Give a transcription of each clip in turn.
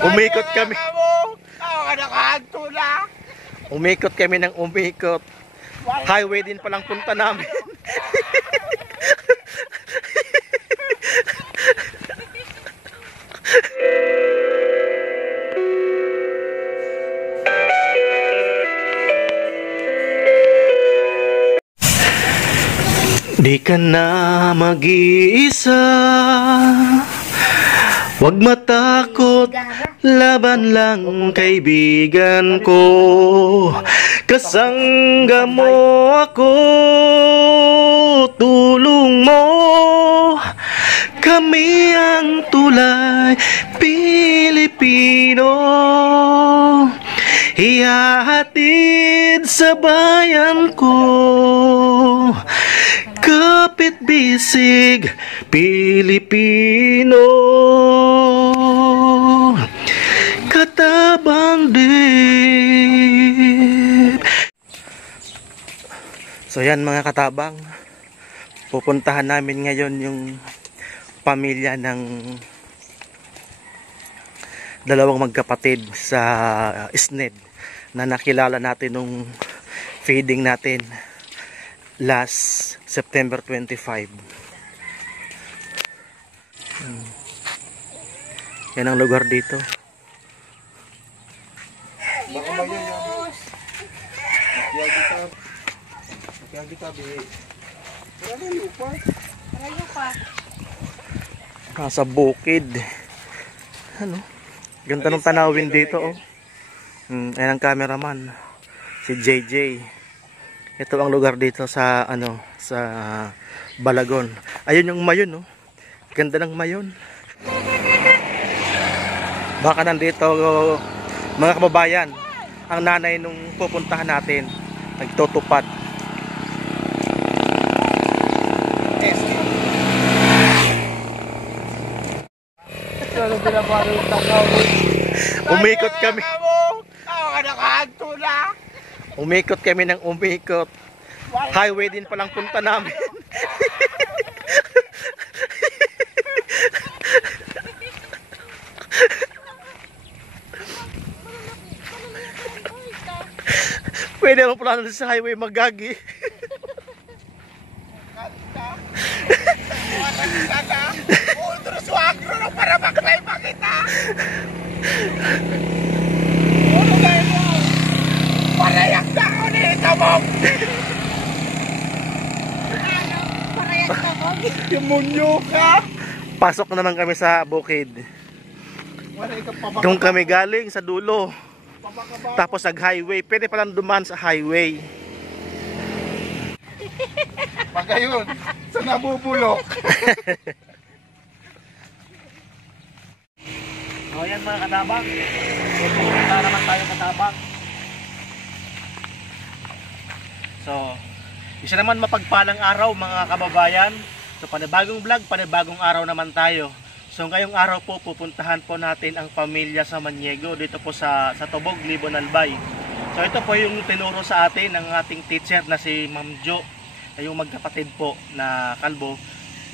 Umikot kami. Umikot kami ng umikot. Highway din palang punta namin. Di ka na mag-iisa, wag matakot, laban lang kaibigan ko. Kasangga mo ako, tulong mo, kami ang tulay Pilipino. Ihahatid sa bayan ko, kapit bisig Pilipino, katabang dip. So yan mga katabang, pupuntahan namin ngayon yung pamilya ng dalawang magkapatid sa ISNED na nakilala natin nung feeding natin last September 25. Yan ang lugar dito. Nasa bukid. Ano? Ganda ng tanawin dito, oh. Ayan ang cameraman, si JJ. Ito ang lugar dito sa sa Balagon. Ayun yung Mayon, oh. Ganda ng Mayon. Baka nandito mga kababayan, ang nanay nung pupuntahan natin, nagtutupad. Umikot kami. Umikot kami ng umikot. Highway din palang punta namin. Pwede mo pala sa highway magagi. Para maklay pa kita. Parayak na ako nito mo. Parayak na ako. Demonyo ka. Pasok na naman kami sa bukid. Doon kami galing sa dulo. Tapos nag-highway. Pwede palang dumaan sa highway. Pagkayon, sa nabubulok. O yan mga katabang. Pupunta naman tayo katabang. So, isa naman mapagpalang araw mga kababayan. So panibagong vlog, panibagong araw naman tayo. So ngayong araw po pupuntahan po natin ang pamilya sa Maniego dito po sa Tubog, Libon, Albay. So ito po yung tinuro sa atin ng ating teacher na si Ma'am Jo, yung magkapatid po na kalbo.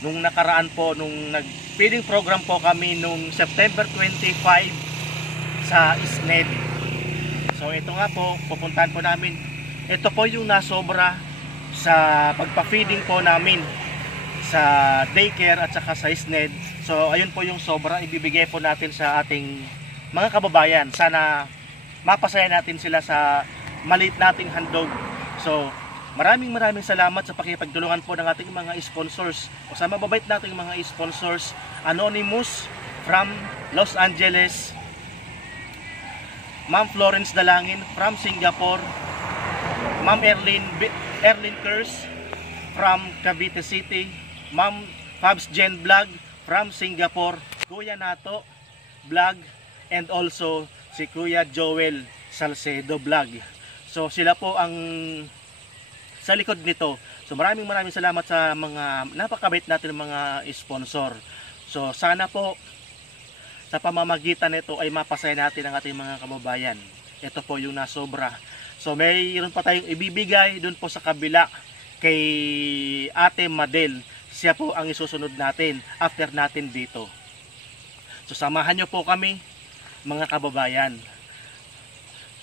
Nung nakaraan po, nung nag-feeding program po kami nung September 25 sa ISNED. So ito nga po, pupuntahan po namin. Ito po yung nasobra sa pagpa-feeding po namin sa daycare at saka sa ISNED. So ayun po yung sobra, ibibigay po natin sa ating mga kababayan. Sana mapasaya natin sila sa maliit nating handog. So maraming salamat sa pakipagtulungan po ng ating mga sponsors. O sa mababait nating mga sponsors, Anonymous from Los Angeles, Ma'am Florence Dalangin from Singapore, Ma'am Erlyn Kers from Cavite City, Ma'am Fabs Jen Vlog from Singapore, Kuya Nato Vlog, and also si Kuya Joel Salcedo Vlog. So sila po ang sa likod nito. So maraming salamat sa mga napakabait natin ng mga sponsor. So sana po sa pamamagitan nito ay mapasaya natin ang ating mga kababayan. Ito po yung nasobra. So mayroon pa tayong ibibigay doon po sa kabila kay Ate Madel. Siya po ang isusunod natin after natin dito. So samahan nyo po kami mga kababayan.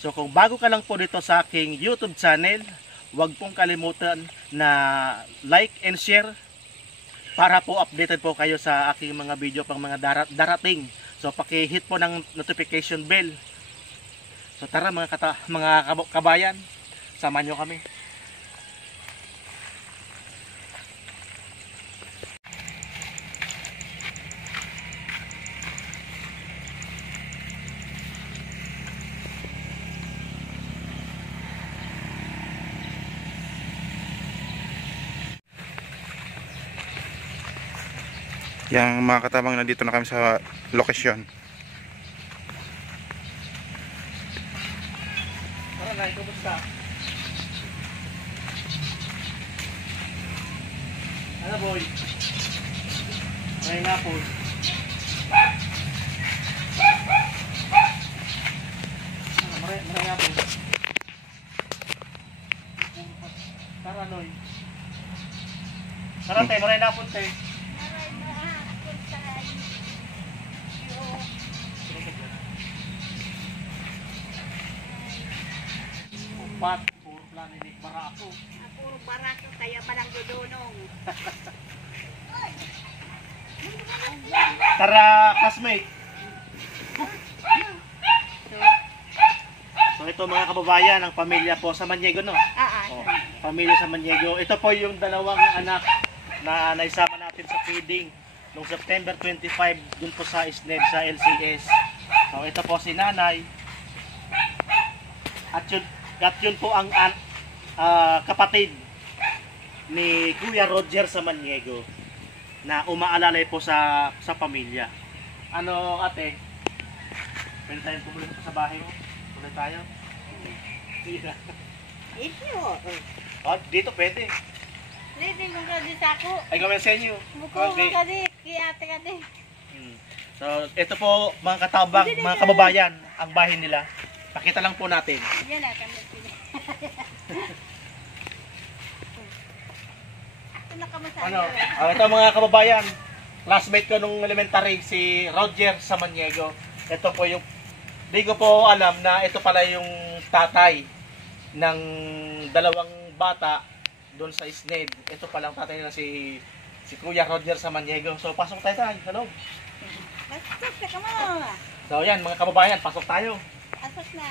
So kung bago ka lang po dito sa aking YouTube channel, huwag pong kalimutan na like and share para po updated po kayo sa aking mga video pang mga darating. So paki-hit po ng notification bell. So tara mga kabayan, samahan nyo kami. Yang mga katabang, nandito na kami sa lokasyon. Tara na, kumusta? Ano boy? May nga po. Maray nga po. Tara Noy. Tara te, maray na po te. Pat, puro planinik barako. Puro barako, kaya palang dudunong. Tara, classmate. So ito mga kababayan, ang pamilya po sa Maniego, no? Oh, pamilya sa Maniego. Ito po yung dalawang anak na naisama natin sa feeding noong September 25 dun po sa ISNED sa LCS. So ito po si nanay. At yun po ang kapatid ni Kuya Roger sa Maniego na umaalalay po sa pamilya. Ano ate? Pwede tayong pumulit sa bahay mo? Pwede tayo? Ito. Oh, dito pwede. Lili mo ka di sa ako. Ay, gawin sa inyo. Muko mo ka di. Kiyate ka di. So, ito po mga katabang, mga kababayan, ang bahay nila. Pakita lang po natin. Yan na kami. Ako na kamasaya. Ano? Ito mga kababayan, classmate ko nung elementary, si Roger sa Maniego. Ito po yung, di ko po alam na ito pala yung tatay ng dalawang bata doon sa ISNED. Ito palang tatay na si Kuya Roger sa Maniego. So pasok tayo sa loob. Pasok ka mo. So yan mga kababayan, pasok tayo. Pasok na.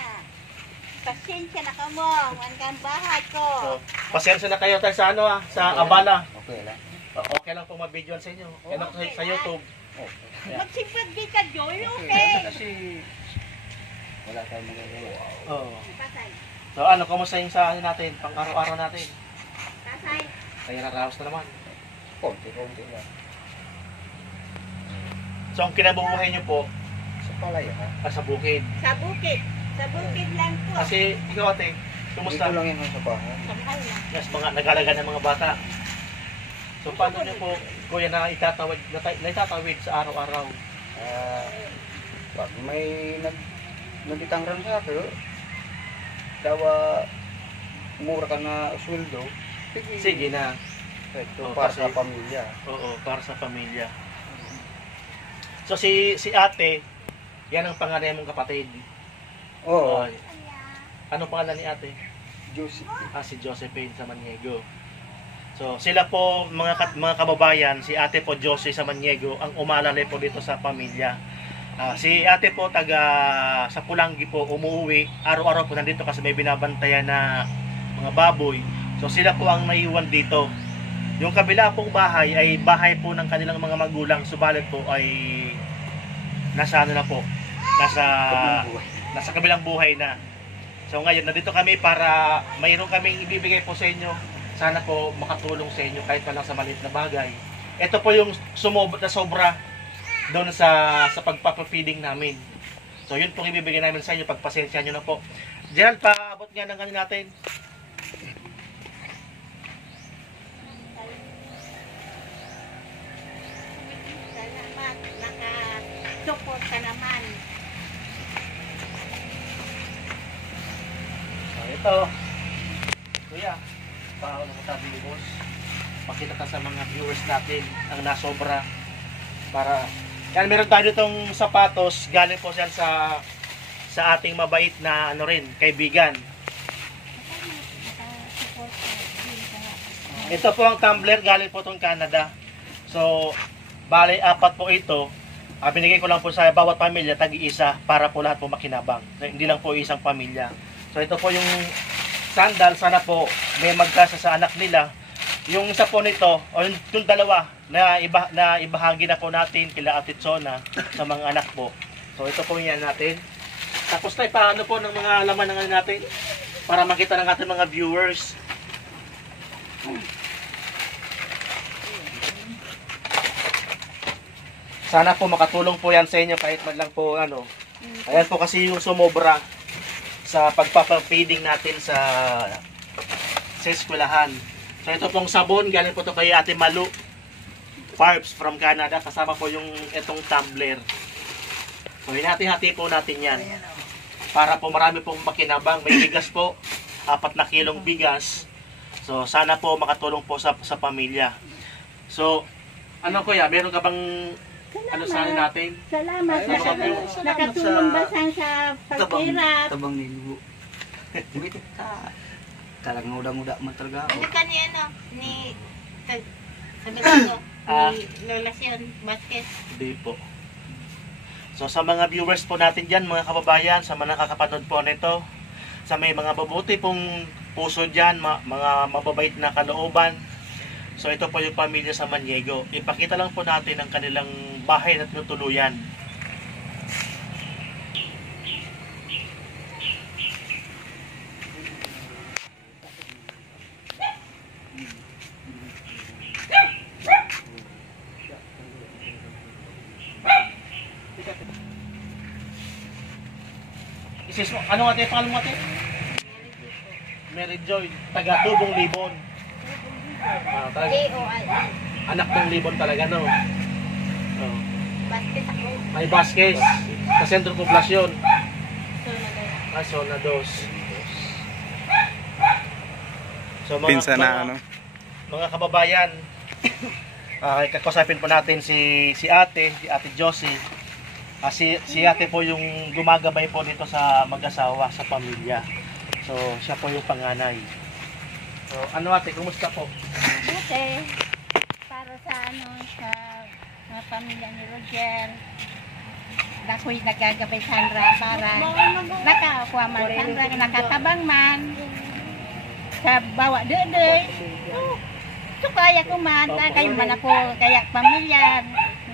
Pasensya na ka mo. Wan kang bahay ko. So, pasensya na kayo tayo sa sa Abala. Okay lang. Okay lang po mag-video sa inyo. Yan ako sa YouTube. Yeah. Magsipag di ka, Joy. Okay. Kasi, Wala tayong magagawa. oh. Pasay. So ano, kumusta yung sa natin, pang araw-araw natin? Pasay. Kaya naraos na naman. Konti-konti lang. So ang kinabubuhay nyo po, Sa palaya ha? sa bukid. Sa bukid. Sa bukid lang po. Kasi ikaw ate, kumusta? Dito lang yan sa bahay. Sa mahal lang. Yes, mga nagalaga ng mga bata. So paano nyo po, kuya, na itatawid sa araw-araw? Pag may nagitangran sa akin, dawa mura ka na sweldo, Sige na. ito Oh, para kasi- sa pamilya. Oo, para sa pamilya. So si ate, yan ang panganay mong kapatid. Oo, Oh, anong pangalan ni ate? Joseph. Si Josephine sa Maniego. So sila po mga kababayan, si ate po Josie sa Maniego ang umalalay po dito sa pamilya. Si ate po taga sa Pulangi po umuwi, araw-araw po nandito kasi may binabantayan na mga baboy. So sila po ang naiwan dito. Yung kabila pong bahay ay bahay po ng kanilang mga magulang, subalit po ay nasa ano na po, nasa kabilang buhay na. So ngayon nandito kami para mayroon kaming ibibigay po sa inyo. Sana po makatulong sa inyo kahit pa lang sa maliit na bagay. Ito po yung sobra doon sa pagpapafeeding namin. So yun pong ibibigay namin sa inyo, pagpasensya nyo na po. Gerald, paabot nga ng ano natin. Salamat. Naka-support ka naman. So ito, kuya, paano mo sabi ni boss? Pakita ka sa mga viewers natin ang nasobra para Yan, meron tayo itong sapatos. Galing po siyan sa ating mabait na ano rin, kaibigan. Ito po ang tumbler, galing po itong Canada. So, bale, 4 po ito. Binigay ko lang po sa bawat pamilya, tag-iisa, para po lahat po makinabang. Hindi lang po isang pamilya. So, ito po yung sandal. Sana po may magkasa sa anak nila. Yung isa po nito, o yung dalawa, na ibahagi na po natin kila Ate Chona sa mga anak po. So, ito po yan natin. Tapos tayo, paano po ng mga laman ng ano natin? Para makita ng ating mga viewers. Sana po makatulong po yan sa inyo kahit man lang po ano. Ayan po kasi yung sumobra sa pagpapapiding natin sa eskwelahan. So ito pong sabon, galing po to kay Ate Malu Barbs from Canada. Kasama po yung itong tumbler. So hinati-hati po natin yan. Para po marami pong makinabang. May bigas po, 4 na kilong bigas. So sana po makatulong po sa pamilya. So ano kuya, meron ka bang ano sa akin natin? Salamat. Ay, Nakatulong ba sa paghirap? Tabang nilubo. Bukit ka. Talagang muda-muda man talaga ako. Ano ka ni ano? Ni... Sabi ko, ni Lolasyon Vasquez. Hindi po. So sa mga viewers po natin dyan, mga kababayan, sa mga nakakapanood po nito, sa may mga mabuti pong puso dyan, mga mababait na kalooban. So ito po yung pamilya sa Maniego. Ipakita lang po natin ang kanilang bahay na tinutuluyan. Isis mo, ano ate? Pangalan mo ate? Mary Joy, taga Tubong Libon. J-O-I. Anak ng Libon talaga, no? Oh. Vasquez ako. May Vasquez, sa sentro poblasyon. So, nagaya. Zona 2. So, Pinsan na ano. mga kababayan, kakusapin po natin si Ate Josie. Si Ate po yung gumagabay po dito sa mag-asawa, sa pamilya. So, siya po yung panganay. So, ano ate, kumusta po? Buti. Para sa ano, sa mga pamilya ni Roger. Ako'y nagagabay Sandra para nakakuha man Sandra, nakatabang man. Sa bawa dede. So, kaya ko man, kayo man ako, kaya pamilya,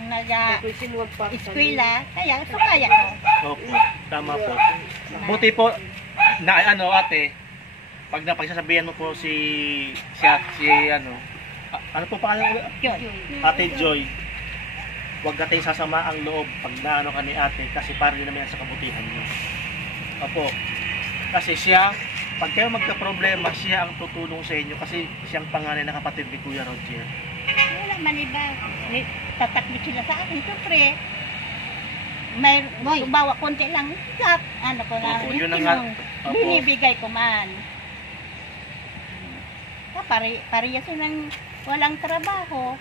nag-eskwela, kaya so kaya ko. Opo, tama po. Buti po, na ano ate, pag napagsasabihan mo po si ano, ano po pangalan? Ate Joy. Huwag natin sasama ang loob pag naano ka ni ate kasi para din naman yan sa kabutihan niyo. Opo. Kasi siya, pag kayo magka-problema, siya ang tutulong sa inyo kasi siyang panganay na kapatid ni Kuya Roger. Wala man iba. Tatakbo sila sa akin, siyempre. May bawa konti lang. Sak, ano ko na. Opo, yun ang nga. Opo. Binibigay ko man. Pariya silang walang trabaho.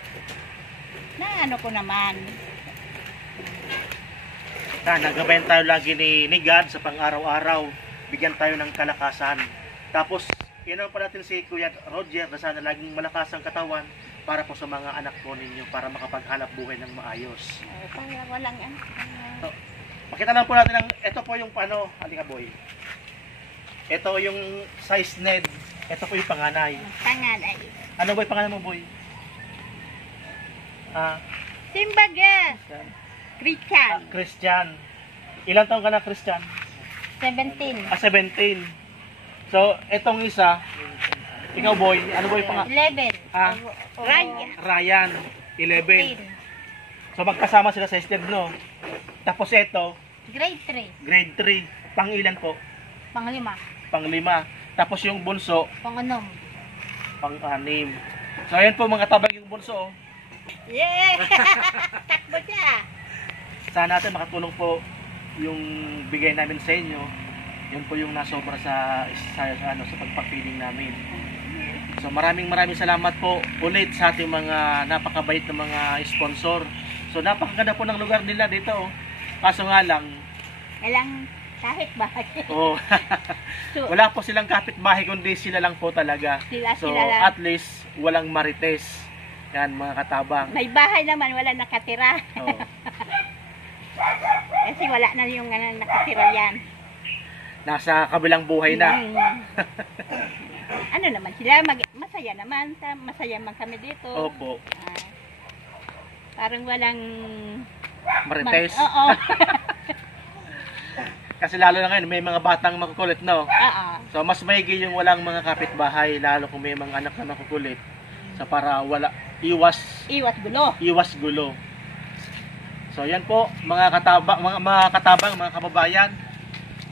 Na ano ko naman. Nagabayan tayo lagi ni God sa pang-araw-araw. Bigyan tayo ng kalakasan. Tapos, inaw pa natin si Kuya Roger na sana laging malakas ang katawan para po sa mga anak po ninyo para makapaghanap buhay ng maayos. Para walang ano. So, pakita lang po natin ang, ito po yung ano, halika boy. Ito yung size ned. Ito po yung panganay. Pangalay. Ano ba yung pangalan mo boy? Simbaga. Christian. Christian. Ilan taong ka na Christian? 17. 17. So, etong isa, ikaw boy, ano boy pangalan? 11. Raya. Ryan, 11. So magkasama sila sa STED, no? Tapos ito, Grade 3. grade 3. Pang-ilan po? Panglima. Pang-5. Tapos yung bunso, Pangunom. pang-6. So ayan po mga tabang yung bunso. Oh. Yeah! Takbo siya. Sana natin makatulong po yung bigay namin sa inyo. Yun po yung nasobra sa pagpapiling namin. So maraming salamat po ulit sa ating mga napakabait na mga sponsor. So napakaganda po ng lugar nila dito. Oh. Kaso nga lang, Kailang kahit bahay. oh, So, wala po silang kapitbahay kundi sila lang po talaga. So sila lang. at least walang marites. Yan mga katabang. May bahay naman, wala nakatira. Oh. Kasi wala na yung nakatira yan. Nasa kabilang buhay na. Ano naman sila, masaya naman. Masaya man kami dito. Opo. Parang walang... Marites. Oo. Kasi lalo na ngayon, may mga batang makukulit, no? Oo. So, mas maigi yung walang mga kapitbahay, lalo kung may mga anak na makukulit. So, para wala, iwas gulo. So, yan po, mga katabang, mga kababayan.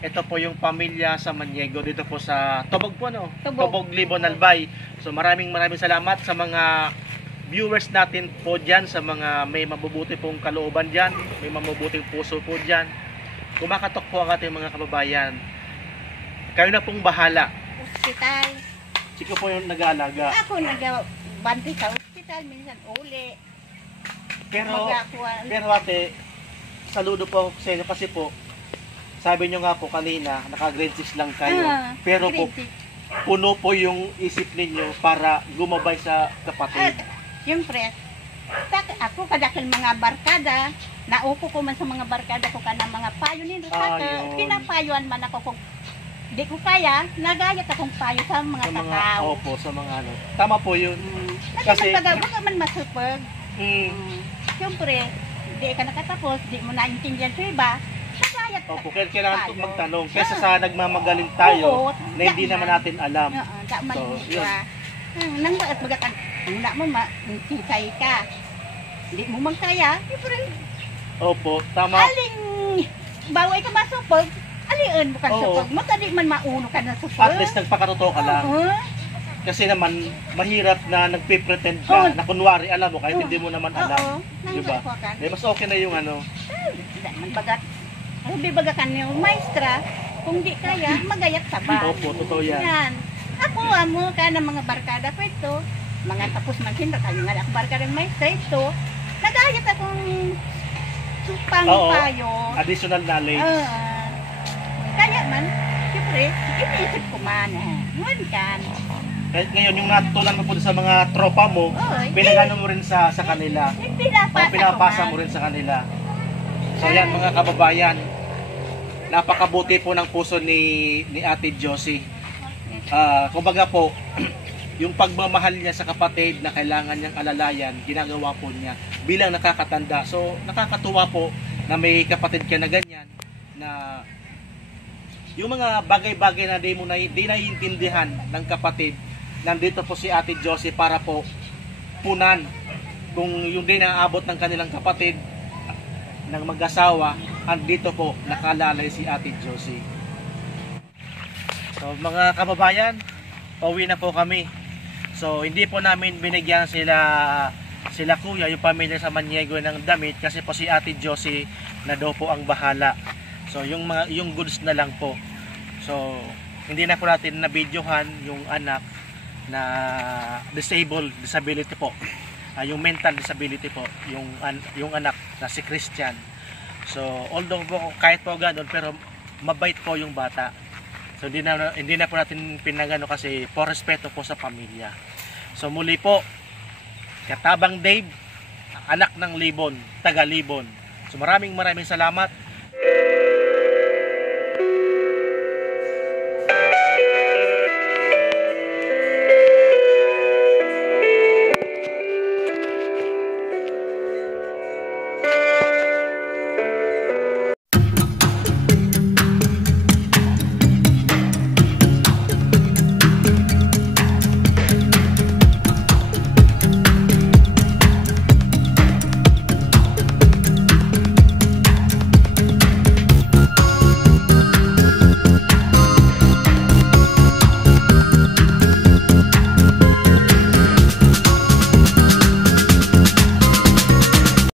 Ito po yung pamilya sa Maniego, dito po sa Tubog po, no? Tubog. Libon, Albay. So, maraming salamat sa mga viewers natin po dyan, sa mga may mabubuti pong kalooban dyan, may mabubuting puso po dyan. Kumakatok po ang ating mga kababayan. Kayo na pong bahala. Hospital. Siko po yung nag-aalaga. Ako nag-bantay sa hospital, minsan uli. Pero Magakuha. ate, saludo po ako sa inyo kasi po, sabi nyo nga po kanina, naka-grade 6 lang kayo. Pero po, puno po yung isip ninyo para gumabay sa kapatid. Siyempre, ako kadakil mga barkada, naupo ko man sa mga barkada ko ka ng mga payo nito sa Ayun. pinapayuan man ako kung di ko kaya, nagayat akong payo sa mga Sa mga, tao. opo, sa mga ano. Tama po yun. Kasi Kasi, baka man masupag. mm, Siyempre, di ka nakatapos, di mo naintindihan sa iba, nagayat opo, kailangan tayo. po magtanong. Kesa sa nagmamagaling tayo, Oo, na hindi naman natin alam. Daman So, so, siya. Nang bagat magakan, una mo sisay ka. Hindi mo man kaya, siyempre, Opo, tama. aling baway ka masupag, aliin mo ka Oo. supag. Matali man mauno ka na supag. At least nagpakatotoo ka lang. Oo. Kasi naman, mahirap na nagpe-pretend Oo. ka na kunwari alam mo kahit Oo. hindi mo naman Oo. alam. Diba? Nang ka. Eh, mas okay na yung ano. Hindi man bagat. Sabi bagakan yung maestra, kung di kaya, magayat ka ba? Opo, totoo yan. Yan. Ako, amo ka ng mga barkada ko ito. Mga tapos man sinra kayo nga ako barkada ng maestra ito. Nagayat akong supang Oo. payo. Additional knowledge. Kaya man, siyempre, iniisip ko man. Ngun kan. Kahit ngayon, yung natutunan mo po sa mga tropa mo, Oo, pinagano mo rin sa kanila. O pinapasa mo rin sa kanila. So yan mga kababayan, napakabuti po ng puso ni Ate Josie. Kumbaga po, yung pagmamahal niya sa kapatid na kailangan niyang alalayan, ginagawa po niya bilang nakakatanda. So nakakatuwa po na may kapatid ka na ganyan, na yung mga bagay-bagay na di naiintindihan ng kapatid, nandito po si Ate Josie para po punan kung yung di naaabot ng kanilang kapatid ng mag-asawa, andito po nakalalay si Ate Josie. So mga kababayan, pauwi na po kami. So hindi po namin binigyan sila kuya, yung pamilya sa Maniego ng damit kasi po si Ate Josie na daw po ang bahala. So yung goods na lang po. So hindi na po natin na-videohan yung anak na disability po. Yung mental disability po, yung anak na si Christian. So although po, kahit po gano'n, pero mabait po yung bata. So hindi na po natin pinagano kasi po respeto po sa pamilya. So muli po, Katabang Dave, anak ng Libon, taga Libon. So maraming salamat.